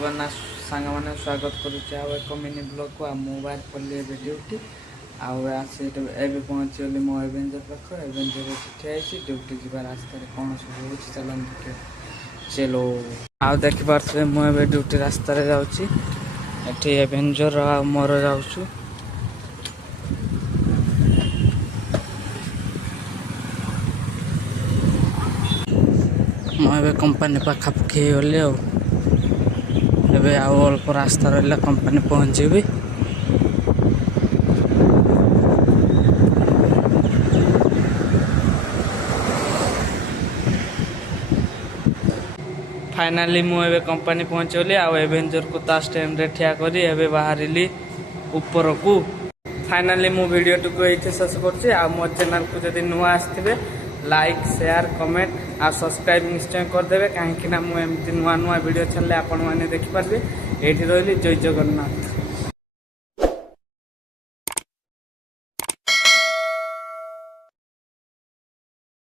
जगन्नाथ सांग मैंने स्वागत करुचे आउ एक मिनी ब्लॉग को मोबाइल पड़े ए ड्यूटी आसे पहुँची गली मो एवेंजर पाख एवेंजर ठिया ड्यूटी जा रास्तार कौन सब हो चलते चलो आउ देखिपे मुझे ड्यूटी रास्त जाऊँगी एवेंजर आ मोर जाऊँ मुझे कंपानी पाखापाखि गली अल्प रास्ता रहा कंपानी पहुँची फाइनाली मुझे कंपानी पहुँची गली एवेंजर को ता स्टैंड रे ठिया करी एबे बाहरिली ऊपर को फाइनाली मु वीडियो को ये शेष कर मो चैनल को जब नुआ आसवे लाइक शेयर कमेंट आ सब्सक्राइब निश्चय करदे कहीं मुझे नुआ नुआ वीडियो छाड़े आपण मैंने देखिपारे ये रही जय जगन्नाथ।